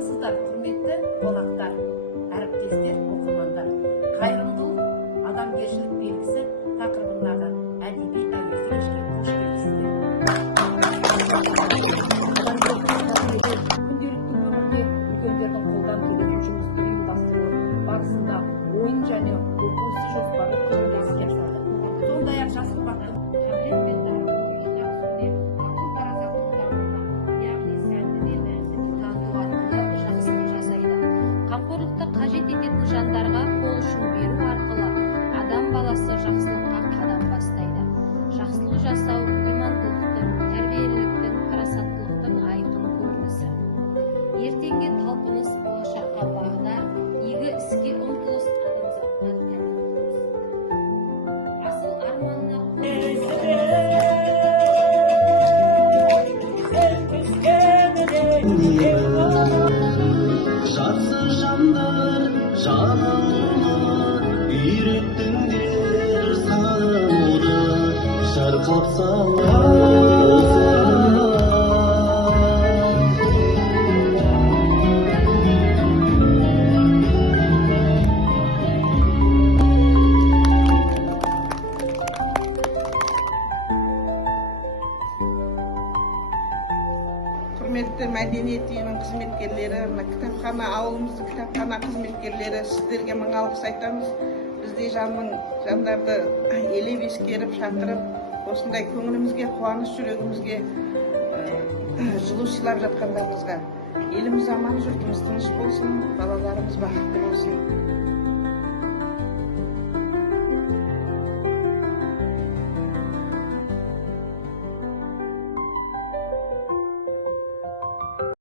Армысыздар, құрметті қонақтар, әріптестер, оқырмандар. Қайырымдылық, адамгершілік белгісі тақырыбындағы әдеби әңгіме кешке қош келдіңіздер. Күнделікті өмірде үлкендердің қолдан келетін жұмысты ұйымдастыру барысында ойын және оқу ісі жоспары түрінде іске асады. Сондай-ақ жас ұрпақтың қабілет пен қамқорлықты қажет ететін жандарға қол ұшын беру арқылы адам баласы жақсылыққа қадам бастайды. Жақсылық жасау имандылықтың, тәрбиеліліктің, парасаттылықтың айқын көрінісі. Ертеңге талпыныс, болашаққа бағдар, игі іске ұмтылыс адамзатқа тән. Асыл арманына үйреттіңдер сағынуды шырқап сала. Құрметті мәдениет үйінің қызметкерлері, кітапхана, ауылымыздың кітапхана қызметкерлері, сіздерге мың алғыс айтамыз. Біздей жандарды елеп ескеріп, шақырып, осындай көңілімізге қуаныш, жүрегімізге жылу сыйлап жатқандарыңызға. Еліміз аман, жұртымыз тыныш болсын, балаларымыз бақытты болсын.